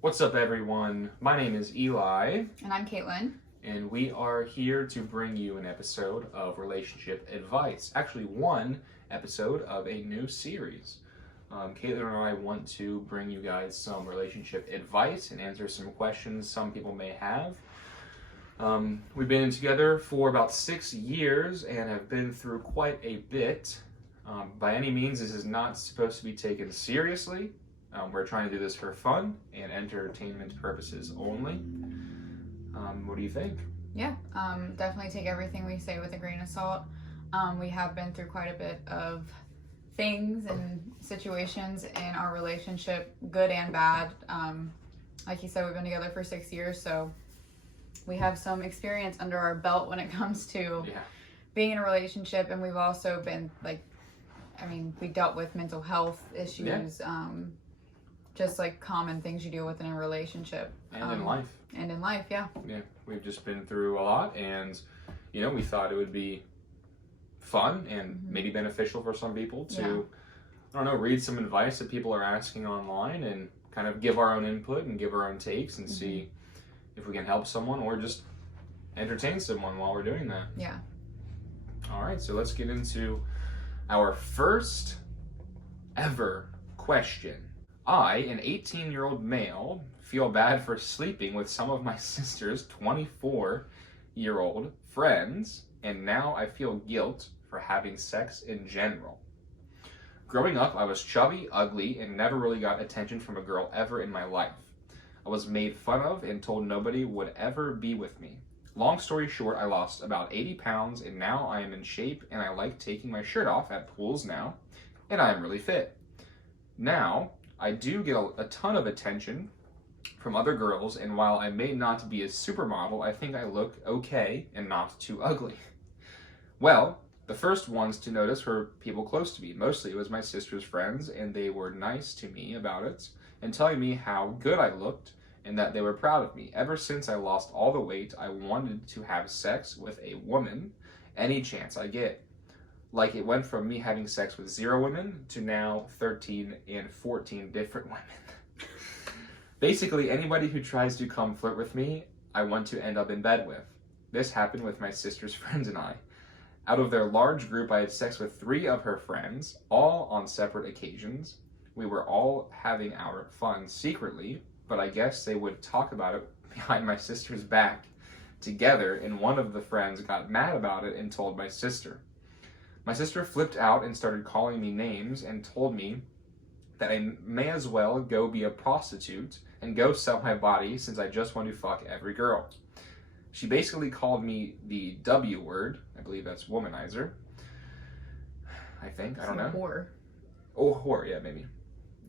What's up, everyone? My name is Eli, And I'm Caitlin. and we are here to bring you an episode of relationship advice. Actually, one episode of a new series. Caitlin and I want to bring you guys some relationship advice and answer some questions some people may have. We've been together for about 6 years and have been through quite a bit. By any means, this is not supposed to be taken seriously. We're trying to do this for fun and entertainment purposes only. What do you think? Yeah, definitely take everything we say with a grain of salt. We have been through quite a bit of things and situations in our relationship, good and bad. Like you said, we've been together for 6 years, so we have some experience under our belt when it comes to being in a relationship. And we've also been we dealt with mental health issues, just like common things you deal with in a relationship. And in life. And in life, yeah. Yeah, we've just been through a lot, and we thought it would be fun and maybe beneficial for some people to, read some advice that people are asking online and kind of give our own input and give our own takes and see if we can help someone or just entertain someone while we're doing that. Yeah. All right, so let's get into our first ever question. I, an 18-year-old male, feel bad for sleeping with some of my sister's 24-year-old friends, and now I feel guilt for having sex in general. Growing up, I was chubby, ugly, and never really got attention from a girl ever in my life. I was made fun of and told nobody would ever be with me. Long story short, I lost about 80 pounds, and now I am in shape, and I like taking my shirt off at pools now, and I am really fit. Now, I do get a ton of attention from other girls, and while I may not be a supermodel, I think I look okay and not too ugly. Well, the first ones to notice were people close to me. Mostly it was my sister's friends, and they were nice to me about it and telling me how good I looked and that they were proud of me. Ever since I lost all the weight, I wanted to have sex with a woman any chance I get. Like, it went from me having sex with 0 women to now 13 and 14 different women. Basically, anybody who tries to come flirt with me, I want to end up in bed with. This happened with my sister's friends and I. Out of their large group, I had sex with 3 of her friends, all on separate occasions. We were all having our fun secretly, but I guess they would talk about it behind my sister's back together, and one of the friends got mad about it and told my sister. My sister flipped out and started calling me names and told me that I may as well go be a prostitute and go sell my body since I just want to fuck every girl. She basically called me the W word. I believe that's womanizer. I think. I don't know. Whore. Oh, whore, yeah, maybe.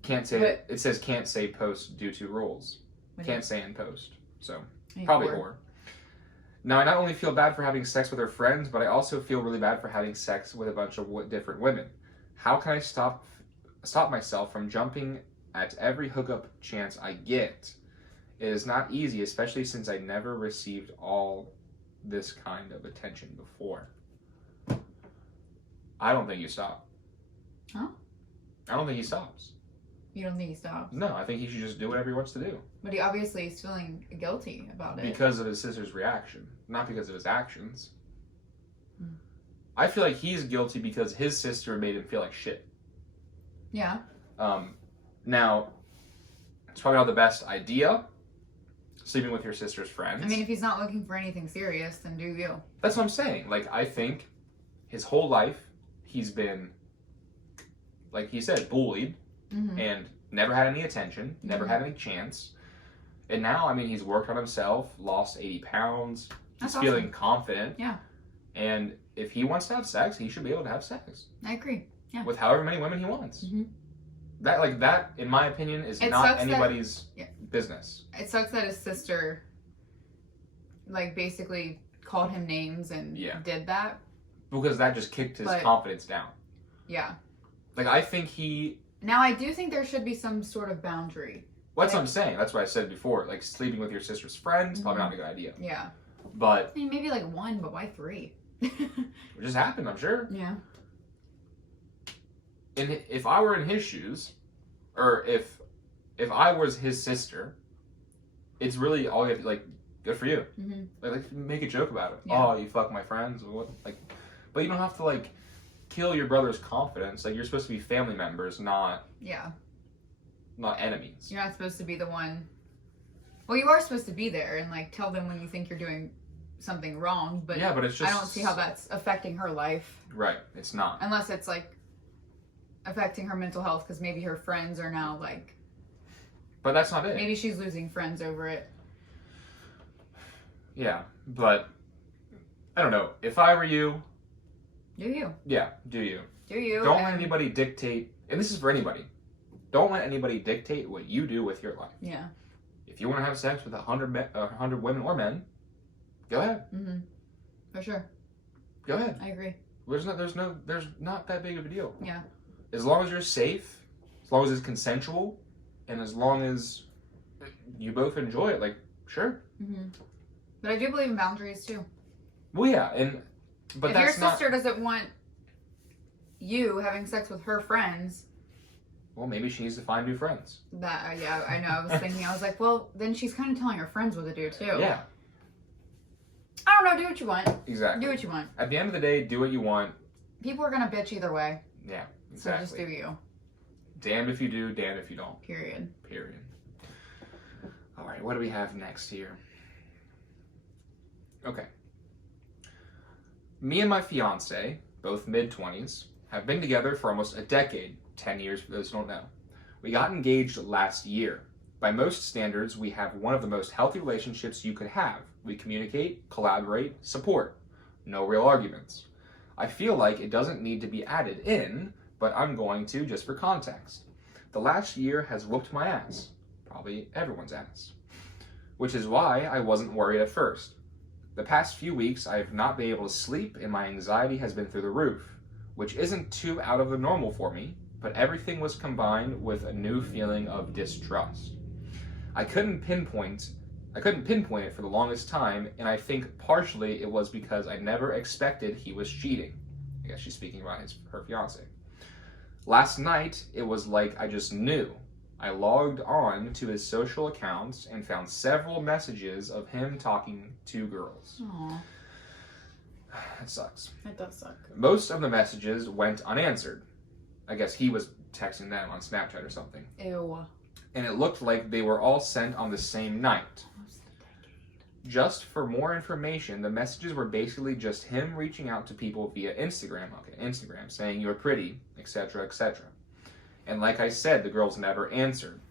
Can't say it. It says can't say post due to rules. Can't say in post. So, probably whore. Now, I not only feel bad for having sex with her friends, but I also feel really bad for having sex with a bunch of different women. How can I stop myself from jumping at every hookup chance I get? It is not easy, especially since I never received all this kind of attention before. I don't think you stop. Huh? I don't think he stops. You don't think he stops? No, I think he should just do whatever he wants to do. But he obviously is feeling guilty about it. Because of his sister's reaction, not because of his actions. I feel like he's guilty because his sister made him feel like shit. Yeah. Now, it's probably not the best idea, sleeping with your sister's friends. I mean, if he's not looking for anything serious, then do you. That's what I'm saying. Like, I think his whole life, he's been, like he said, bullied and never had any attention, never had any chance. And now, I mean, he's worked on himself, lost 80 pounds. He's feeling confident. Yeah. And if he wants to have sex, he should be able to have sex. I agree. Yeah. With however many women he wants. That, in my opinion, is not anybody's business. It sucks that his sister, basically called him names and did that. Because that just kicked his confidence down. Yeah. I think he... Now, I do think there should be some sort of boundary. Well, that's what I'm saying. That's what I said before. Sleeping with your sister's friends, probably not a good idea. Yeah. But... I mean, maybe 1, but why 3? It just happened, I'm sure. Yeah. And if I were in his shoes, or if I was his sister, it's really all you have to, like, good for you. Mm-hmm. Like, make a joke about it. Yeah. Oh, you fuck my friends, or what? Like, but you don't have to like kill your brother's confidence. Like, you're supposed to be family members, not enemies. You're not supposed to be the one. Well, you are supposed to be there and like tell them when you think you're doing something wrong, but yeah, but it's just I don't see how that's affecting her life. Right, it's not. Unless it's like affecting her mental health because maybe her friends are now like. But that's not it. Maybe she's losing friends over it. Yeah, but I don't know. If I were you, do you? Yeah, do you? Do you? Don't let anybody dictate. And this is for anybody. Don't let anybody dictate what you do with your life. Yeah. If you want to have sex with 100 women or men, go ahead. Mm-hmm. For sure. Go ahead. I agree. There's not that big of a deal. Yeah. As long as you're safe, as long as it's consensual, and as long as you both enjoy it, like, sure. Mm-hmm. But I do believe in boundaries too. Well, yeah, but if that's your sister doesn't want you having sex with her friends, well, maybe she needs to find new friends. Yeah, I know. I was thinking, I was like, well, then she's kind of telling her friends what to do too. Yeah. I don't know. Do what you want. Exactly. Do what you want. At the end of the day, do what you want. People are gonna bitch either way. Yeah, exactly. So just do you. Damned if you do, damned if you don't. Period. All right, what do we have next here? Okay. Me and my fiance, both mid-20s, have been together for almost a decade, 10 years for those who don't know. We got engaged last year. By most standards, we have one of the most healthy relationships you could have. We communicate, collaborate, support. No real arguments. I feel like it doesn't need to be added in, but I'm going to just for context. The last year has whooped my ass. Probably everyone's ass. Which is why I wasn't worried at first. The past few weeks, I have not been able to sleep and my anxiety has been through the roof, which isn't too out of the normal for me, but everything was combined with a new feeling of distrust. I couldn't pinpoint it for the longest time, and I think partially it was because I never expected he was cheating. I guess she's speaking about her fiance. Last night, it was like I just knew. I logged on to his social accounts and found several messages of him talking to girls. Aww. It sucks. It does suck. Most of the messages went unanswered. I guess he was texting them on Snapchat or something. Ew. And it looked like they were all sent on the same night. Just for more information, the messages were basically just him reaching out to people via Instagram, saying you're pretty, etc., etc. And like I said, the girls never answered.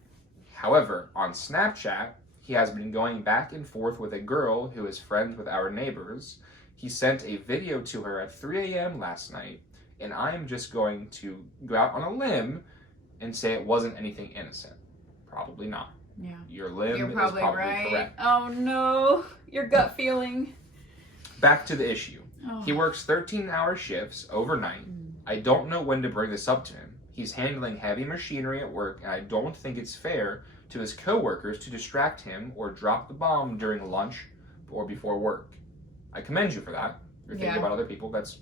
However, on Snapchat, he has been going back and forth with a girl who is friends with our neighbors. He sent a video to her at 3 a.m. last night, and I am just going to go out on a limb and say it wasn't anything innocent. Probably not. Yeah. Your limb You're is probably probably right. correct. Oh no, your gut feeling. Back to the issue. Oh. He works 13-hour shifts overnight. I don't know when to bring this up to him. He's handling heavy machinery at work, and I don't think it's fair to his coworkers to distract him or drop the bomb during lunch or before work. I commend you for that. You're thinking about other people. That's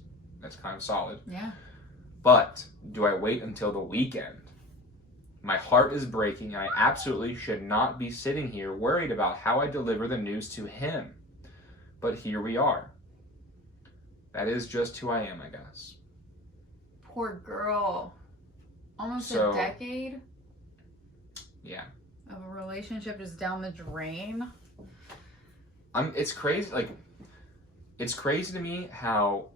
kind of solid. Yeah. But do I wait until the weekend? My heart is breaking, and I absolutely should not be sitting here worried about how I deliver the news to him. But here we are. That is just who I am, I guess. Poor girl. Almost a decade? Yeah. Of a relationship just down the drain? It's crazy, it's crazy to me how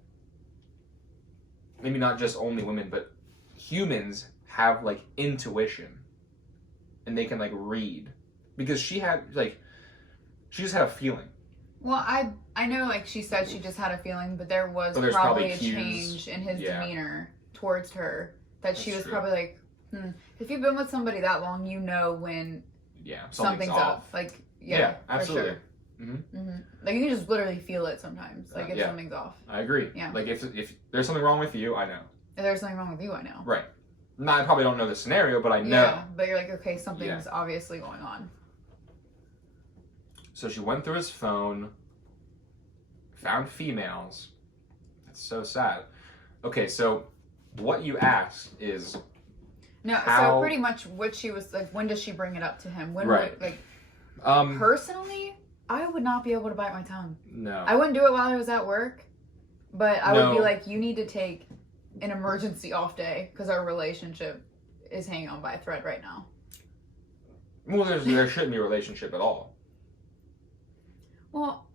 maybe not just only women, but humans have intuition and they can read, because she just had a feeling. Well, I know she said she just had a feeling, but there was probably a change in his demeanor towards her that she was probably if you've been with somebody that long, you know when something's up. Yeah, absolutely. For sure. You can just literally feel it sometimes. If something's off. I agree. Yeah. If there's something wrong with you, I know. If there's something wrong with you, I know. Right. No, I probably don't know the scenario, but I know. Yeah, but you're okay, something's obviously going on. So she went through his phone, found females. That's so sad. Okay, so what you asked is so pretty much what she was when does she bring it up to him? When Personally, I would not be able to bite my tongue. No. I wouldn't do it while I was at work, but I would be No. like, you need to take an emergency off day because our relationship is hanging on by a thread right now. Well, there shouldn't be a relationship at all, Well,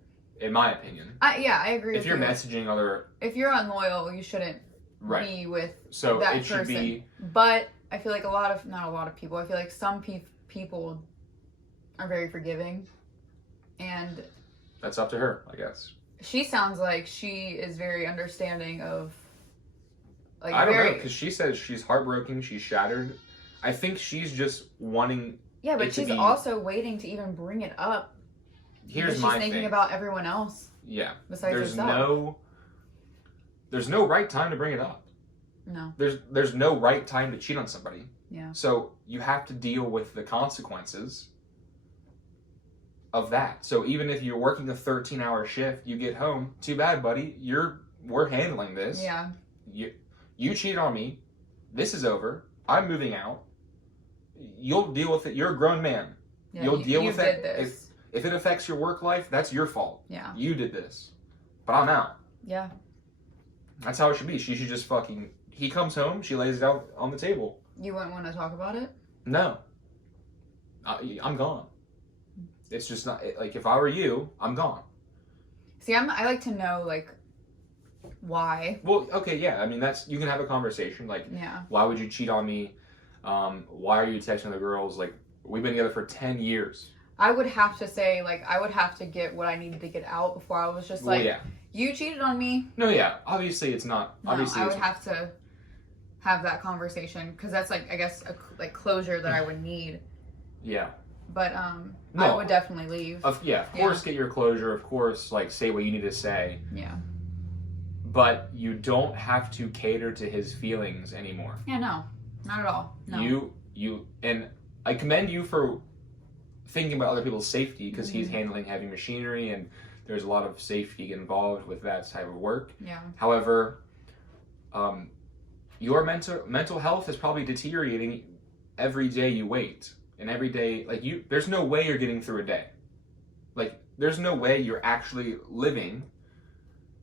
in my opinion. I agree. If you're messaging other, if you're unloyal, you shouldn't right. be with So that it should person. be. But I feel like not a lot of people. I feel like some people are very forgiving, and That's up to her, I guess. she sounds like she is very understanding of. Like, I don't know, because she says she's heartbroken, she's shattered. I think she's just wanting. Yeah, but it to she's be- also waiting to even bring it up. Here's because my she's thinking thing. about everyone else. Yeah. Besides There's herself. there's no right time to bring it up. No. There's no right time to cheat on somebody. Yeah. So you have to deal with the consequences of that. So even if you're working a 13-hour shift, you get home, too bad, buddy. We're handling this. Yeah. You cheated on me. This is over. I'm moving out. You'll deal with it. You're a grown man. Yeah, You'll deal you with did it. this. If it affects your work life, that's your fault. Yeah. You did this. But I'm out. Yeah. That's how it should be. She should just fucking. He comes home. She lays it out on the table. You wouldn't want to talk about it? No. I'm gone. It's just not like if I were you, I'm gone. See, I like to know like why. Well, okay, yeah. I mean, you can have a conversation like, Yeah. why would you cheat on me? Why are you texting other girls? Like, we've been together for 10 years. I would have to say like I would have to get what I needed to get out before I was just like, Well, yeah. you cheated on me. No, yeah. Obviously, it's not. No, Obviously, I would have to have that conversation because that's like I guess like closure that I would need. Yeah. But No. I would definitely leave. Of course, get your closure. Of course, like say what you need to say. Yeah. But you don't have to cater to his feelings anymore. Yeah. No. Not at all. No. You and I commend you for thinking about other people's safety because he's Mm-hmm. handling heavy machinery and there's a lot of safety involved with that type of work. Yeah. However, your mental health is probably deteriorating every day you wait. And every day, like there's no way you're getting through a day. Like, there's no way you're actually living.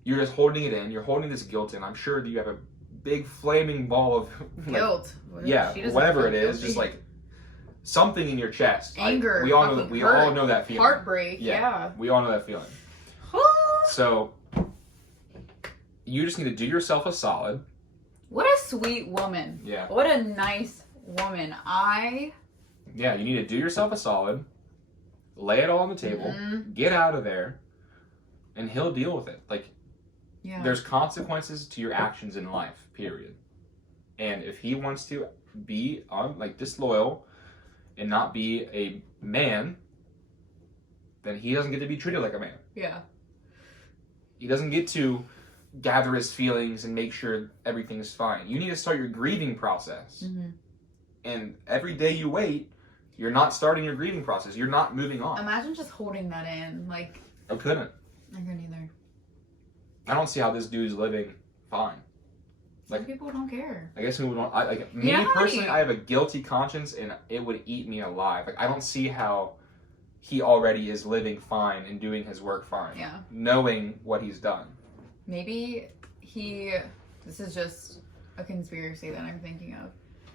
You're just holding it in. You're holding this guilt in. I'm sure that you have a big flaming ball of like, Guilt. yeah, She doesn't whatever feel it is, guilty. just like something in your chest. Anger. We all know fucking we hurt, all know that feeling. Heartbreak. Yeah. We all know that feeling. So you just need to do yourself a solid. What a sweet woman. Yeah. What a nice woman. Yeah, you need to do yourself a solid. Lay it all on the table. Mhm. Get out of there. And he'll deal with it. Like, Yeah. there's consequences to your actions in life, period. And if he wants to be disloyal and not be a man, then he doesn't get to be treated like a man. Yeah. He doesn't get to gather his feelings and make sure everything is fine. You need to start your grieving process. Mm-hmm. And every day you wait, you're not starting your grieving process. You're not moving on. Imagine just holding that in. Like, I couldn't. I couldn't either. I don't see how this dude's living fine. Some people don't care. I guess we don't. Me You know how personally, many- I have a guilty conscience, and it would eat me alive. Like, I don't see how he already is living fine and doing his work fine, Yeah. knowing what he's done. Maybe this is just a conspiracy that I'm thinking of.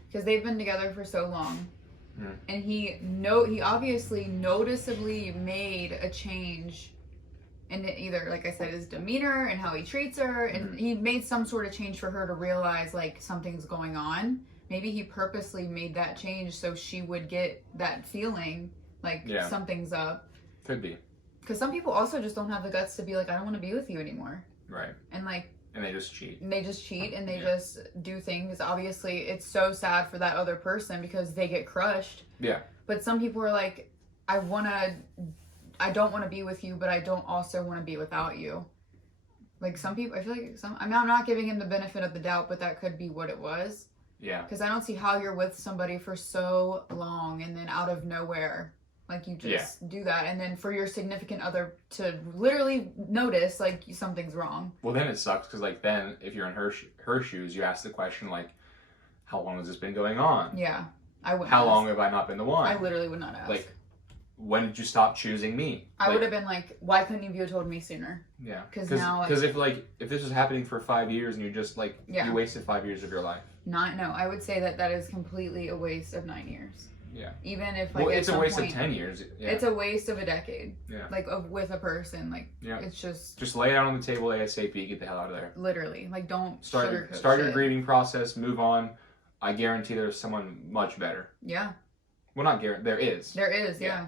Because they've been together for so long. Mm. And he obviously noticeably made a change in either, like I said, his demeanor and how he treats her. And he made some sort of change for her to realize, like, something's going on. Maybe he purposely made that change so she would get that feeling, like, Yeah. something's up. Could be. Because some people also just don't have the guts to be like, I don't want to be with you anymore. Right. And, like, And they just cheat. they just cheat and they Yeah. just do things. Obviously, it's so sad for that other person because they get crushed. Yeah. But some people are like, I don't want to be with you, but I don't also want to be without you. Like, some people, I feel like I'm not giving him the benefit of the doubt, but that could be what it was. Yeah. Because I don't see how you're with somebody for so long and then out of nowhere, like, you just do that. And then for your significant other to literally notice, like, something's wrong. Well, then it sucks because, like, then if you're in her shoes, you ask the question, like, how long has this been going on? Yeah. I wouldn't How ask. long have I not been the one? I literally would not ask. Like, when did you stop choosing me? I would have been like, why couldn't you have told me sooner? Yeah. Because now, because if this was happening for 5 years and you just like you wasted 5 years of your life. No, I would say that is completely a waste of 9 years. Yeah. Even if it's a waste of 10 years. Yeah. It's a waste of a decade. Yeah. Like with a person, like it's just lay it out on the table ASAP. Get the hell out of there. Literally, like don't start your grieving process. Move on. I guarantee there's someone much better. Yeah. Well, not guarantee. There is. There is. Yeah.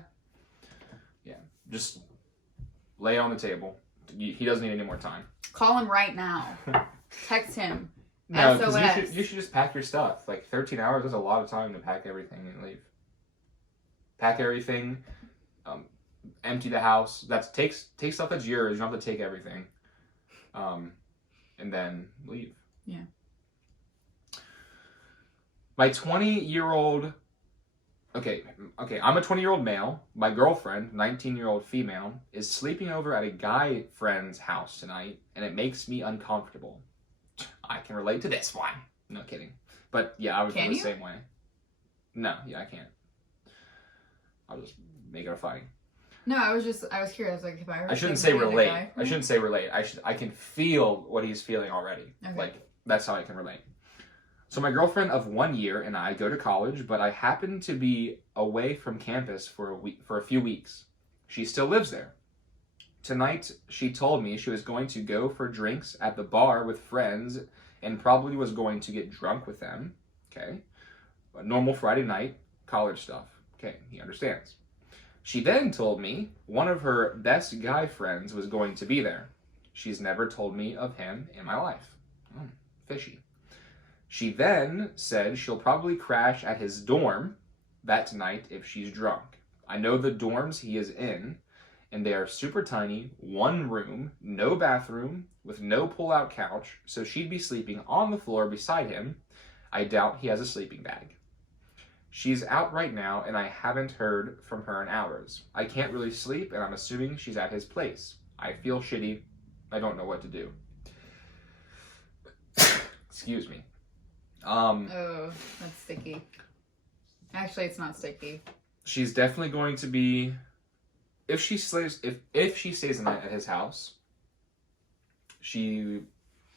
Yeah. Just lay it on the table. He doesn't need any more time. Call him right now. Text him. No, because you should just pack your stuff. Like 13 hours is a lot of time to pack everything and leave. Pack everything, empty the house. Take stuff that's yours. You don't have to take everything, and then leave. Yeah. My 20-year-old. Okay. I'm a 20-year-old male. My girlfriend, 19-year-old female, is sleeping over at a guy friend's house tonight, and it makes me uncomfortable. I can relate to this one. No kidding. But yeah, I was the same way. No, yeah, I can't. I'll just make it a fight. No, I was curious. Like, if I shouldn't say relate. I shouldn't say relate. I can feel what he's feeling already. Okay. Like, that's how I can relate. So my girlfriend of 1 year and I go to college, but I happen to be away from campus for a few weeks. She still lives there. Tonight, she told me she was going to go for drinks at the bar with friends and probably was going to get drunk with them. Okay. A normal Friday night, college stuff. Okay, he understands. She then told me one of her best guy friends was going to be there. She's never told me of him in my life. Fishy. She then said she'll probably crash at his dorm that night if she's drunk. I know the dorms he is in, and they are super tiny, one room, no bathroom, with no pull-out couch, so she'd be sleeping on the floor beside him. I doubt he has a sleeping bag. She's out right now, and I haven't heard from her in hours. I can't really sleep, and I'm assuming she's at his place. I feel shitty. I don't know what to do. Excuse me. Oh, that's sticky. Actually, it's not sticky. She's definitely going to be... If she stays the night at his house,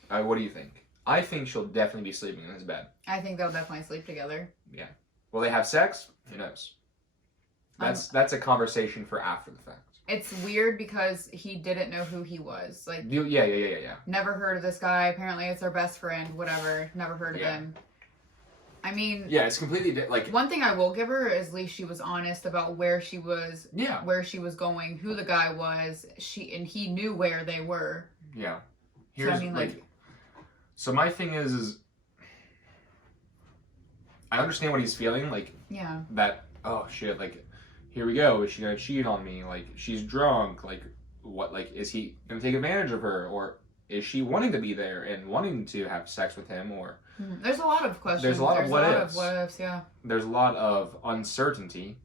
what do you think? I think she'll definitely be sleeping in his bed. I think they'll definitely sleep together. Yeah. Will they have sex? Who knows? That's a conversation for after the fact. It's weird because he didn't know who he was. Like, yeah. Never heard of this guy. Apparently, it's their best friend. Whatever. Never heard of him. I mean, yeah, it's completely like. One thing I will give her is at least she was honest about where she was. Yeah. Where she was going, who the guy was. He knew where they were. Yeah. So my thing is I understand what he's feeling. Like. Yeah. That shit, like, here we go. Is she gonna cheat on me? Like, she's drunk. Like, what? Like, is he gonna take advantage of her, or is she wanting to be there and wanting to have sex with him? Or there's a lot of questions. There's a lot of what ifs. Yeah. There's a lot of uncertainty,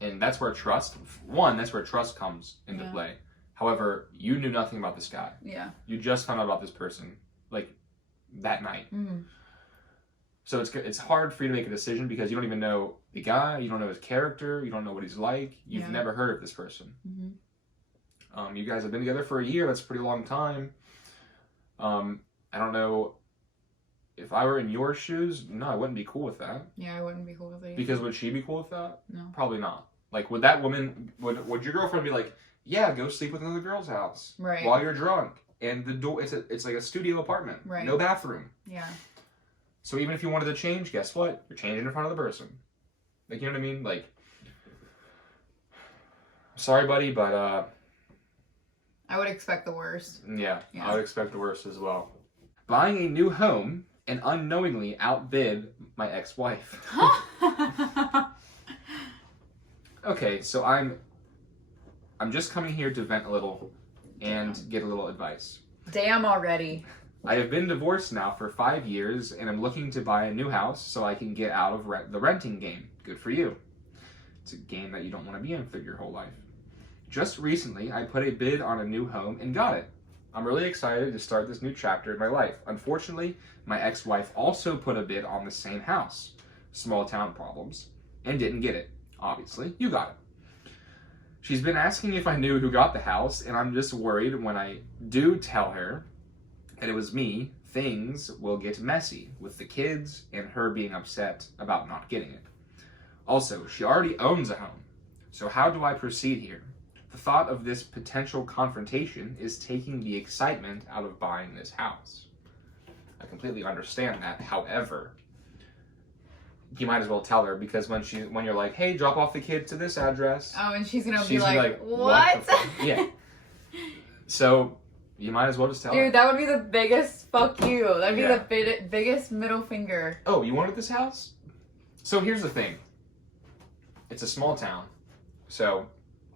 and that's where trust. That's where trust comes into play. However, you knew nothing about this guy. Yeah. You just found out about this person, like, that night. Mm-hmm. So it's hard for you to make a decision because you don't even know the guy, you don't know his character, you don't know what he's like, you've never heard of this person. Mm-hmm. You guys have been together for a year, that's a pretty long time. I don't know, if I were in your shoes, no, I wouldn't be cool with that. Yeah, I wouldn't be cool with it. Because would she be cool with that? No. Probably not. Like, would that woman, would your girlfriend be like, yeah, go sleep with another girl's house. Right. While you're drunk. And the door, it's like a studio apartment. Right. No bathroom. Yeah. So even if you wanted to change, guess what? You're changing in front of the person. Like, you know what I mean? Like, sorry, buddy, but I would expect the worst. Yeah, I would expect the worst as well. Buying a new home and unknowingly outbid my ex-wife. Okay, so I'm just coming here to vent a little and get a little advice. Damn already. I have been divorced now for 5 years, and I'm looking to buy a new house so I can get out of the renting game. Good for you. It's a game that you don't want to be in for your whole life. Just recently, I put a bid on a new home and got it. I'm really excited to start this new chapter in my life. Unfortunately, my ex-wife also put a bid on the same house. Small town problems. And didn't get it. Obviously, you got it. She's been asking if I knew who got the house, and I'm just worried when I do tell her that it was me, things will get messy with the kids and her being upset about not getting it. Also, she already owns a home, so how do I proceed here? The thought of this potential confrontation is taking the excitement out of buying this house. I completely understand that. However, you might as well tell her, because when you're like, hey, drop off the kids to this address. Oh, and she's gonna be gonna like, what? the fuck? Yeah. So you might as well just tell her. Dude, that would be the biggest fuck you. That'd be Yeah. the biggest middle finger. Oh, you wanted this house? So here's the thing. It's a small town, so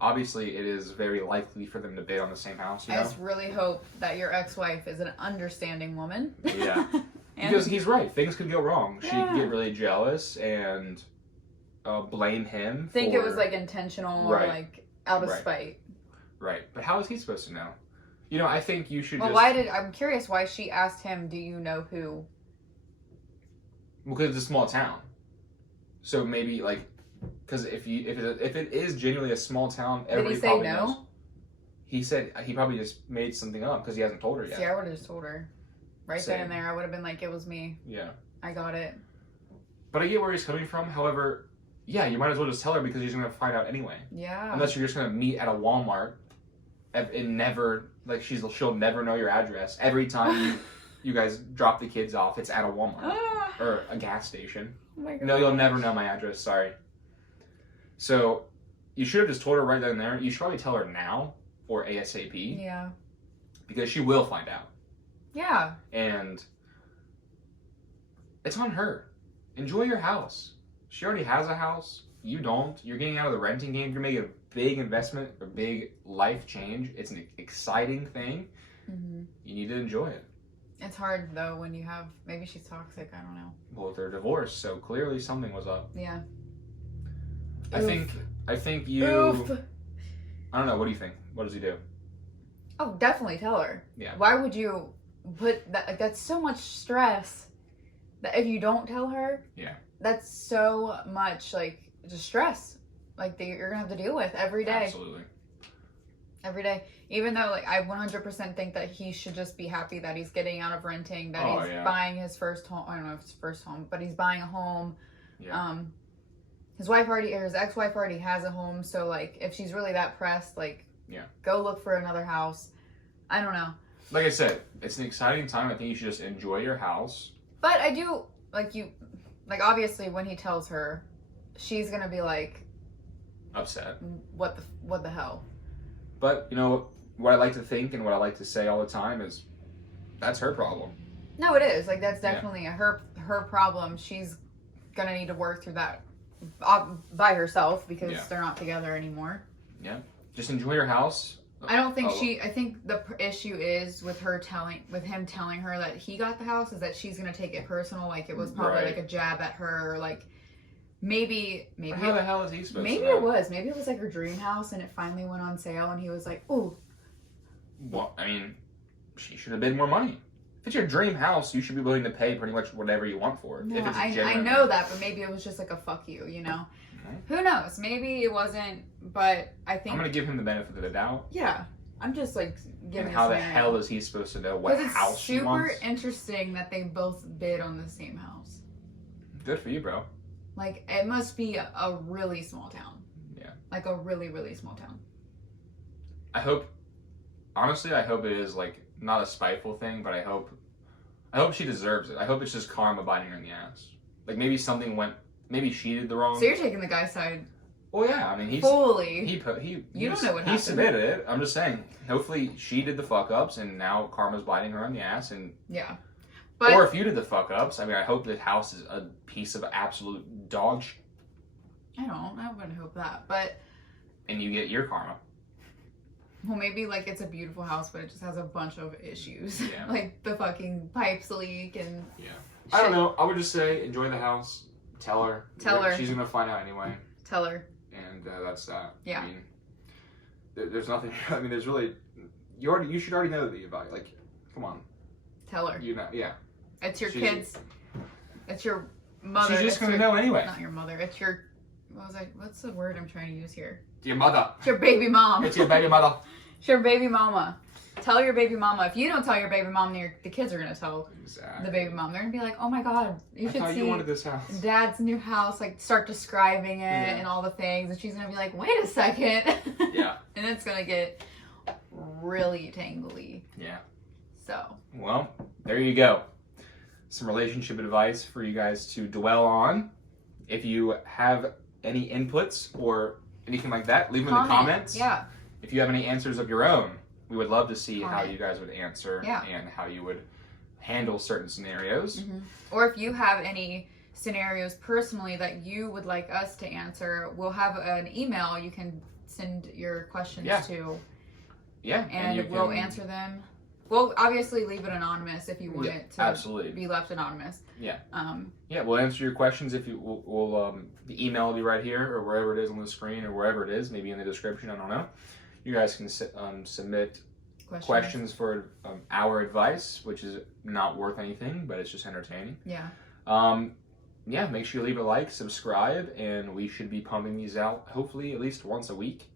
obviously it is very likely for them to bid on the same house. You I know? just really hope that your ex-wife is an understanding woman. Yeah. And Because he's right. Things could go wrong. She Yeah. could get really jealous and blame him. think for... it was like intentional or Right. like out of Right. spite. Right. But how is he supposed to know? You know, I think you should Well, just... I'm curious why she asked him, do you know who? Because it's a small town. So maybe, like... Because if it is genuinely a small town, everybody Did he say probably no? knows. He said he probably just made something up because he hasn't told her yet. See, I would have just told her. Right Same. then and there, I would have been like, it was me. Yeah. I got it. But I get where he's coming from. However, yeah, you might as well just tell her because he's going to find out anyway. Yeah. Unless you're just going to meet at a Walmart and never, like, she'll never know your address. Every time you guys drop the kids off, it's at a Walmart or a gas station. Oh my No, you'll gosh. never know my address. Sorry. So you should have just told her right then and there. You should probably tell her now or ASAP Yeah. because she will find out. Yeah. And it's on her. Enjoy your house. She already has a house. You don't. You're getting out of the renting game. You're making a big investment, a big life change. It's an exciting thing. Mm-hmm. You need to enjoy it. It's hard though when you have, maybe she's toxic, I don't know. Well, they're divorced, so clearly something was up. Yeah. I think you... Oof. I don't know. What do you think? What does he do? Oh, definitely tell her. Yeah. Why would you put that, like, that's so much stress that if you don't tell her, Yeah. that's so much, like, just stress, like, that you're gonna have to deal with every day. Absolutely. Every day. Even though, like, I 100% think that he should just be happy that he's getting out of renting, that he's buying his first home. I don't know if it's first home, but he's buying a home. Yeah. His ex-wife already has a home, so, like, if she's really that pressed, like, Yeah. go look for another house. I don't know. Like I said, it's an exciting time. I think you should just enjoy your house. But I do, like, obviously when he tells her, she's gonna be like, Upset. what the hell? But, you know, what I like to think and what I like to say all the time is that's her problem. No, it is. Like, that's definitely her problem. She's gonna need to work through that by herself because they're not together anymore. Yeah. Just enjoy your house. I don't think I think the issue is with him telling her that he got the house is that she's gonna take it personal, like it was probably like a jab at her, or like maybe How the hell is he supposed to maybe know? maybe it was like her dream house and it finally went on sale and he was like, ooh. Well, I mean, she should have bid more money. If it's your dream house, you should be willing to pay pretty much whatever you want for it. No, if it's I genuine. know that, but maybe it was just like a fuck you, you know? Who knows? Maybe it wasn't, but I think... I'm going to give him the benefit of the doubt. Yeah. I'm just like giving And how the hell is he supposed to know what house she wants? It's super interesting that they both bid on the same house. Good for you, bro. Like, it must be a really small town. Yeah. Like a really, really small town. Honestly, I hope it is like not a spiteful thing, but I hope she deserves it. I hope it's just karma biting her in the ass. Like maybe maybe she did the wrong. So you're taking the guy's side. Well, yeah. I mean, You don't know what happened. He submitted it. I'm just saying. Hopefully, she did the fuck ups, and now karma's biting her in the ass. And yeah, or if you did the fuck ups, I mean, I hope this house is a piece of absolute dog shit. I wouldn't hope that, but And you get your karma. well, maybe like it's a beautiful house, but it just has a bunch of issues. Yeah. Like the fucking pipes leak and Yeah. I don't know. I would just say enjoy the house. Tell her. She's gonna find out anyway. Tell her. And that's that. Yeah. I mean, there's nothing. I mean, there's really. You should already know that you value. Like, come on. Tell her. You know. Yeah. It's your kids. It's your mother. She's just gonna know anyway. Not your mother. It's your. What's the word I'm trying to use here? Your mother. It's your baby mom. It's your baby mother. It's your baby mama. Tell your baby mama. If you don't tell your baby mom, the kids are gonna tell Exactly. the baby mom. They're gonna be like, "Oh my god, you should see you wanted this house. Dad's new house." Like, start describing it Yeah. and all the things, and she's gonna be like, "Wait a second." Yeah. And it's gonna get really tangly. Yeah. So. Well, there you go. Some relationship advice for you guys to dwell on. If you have any inputs or anything like that, leave them in the comments. Yeah. If you have any answers of your own, we would love to see how Comment. you guys would answer Yeah. and how you would handle certain scenarios. Mm-hmm. Or if you have any scenarios personally that you would like us to answer, we'll have an email you can send your questions to. Yeah. And we'll answer them. We'll obviously leave it anonymous if you want it to absolutely be left anonymous. Yeah. Yeah, we'll answer your questions if you. The email will be right here or wherever it is on the screen or wherever it is, maybe in the description. I don't know. You guys can submit questions for our advice, which is not worth anything, but it's just entertaining. Yeah. Yeah. Make sure you leave a like, subscribe, and we should be pumping these out hopefully at least once a week,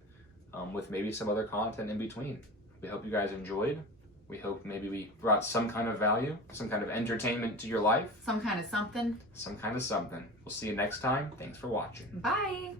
with maybe some other content in between. We hope you guys enjoyed. We hope maybe we brought some kind of value, some kind of entertainment to your life. Some kind of something. Some kind of something. We'll see you next time. Thanks for watching. Bye.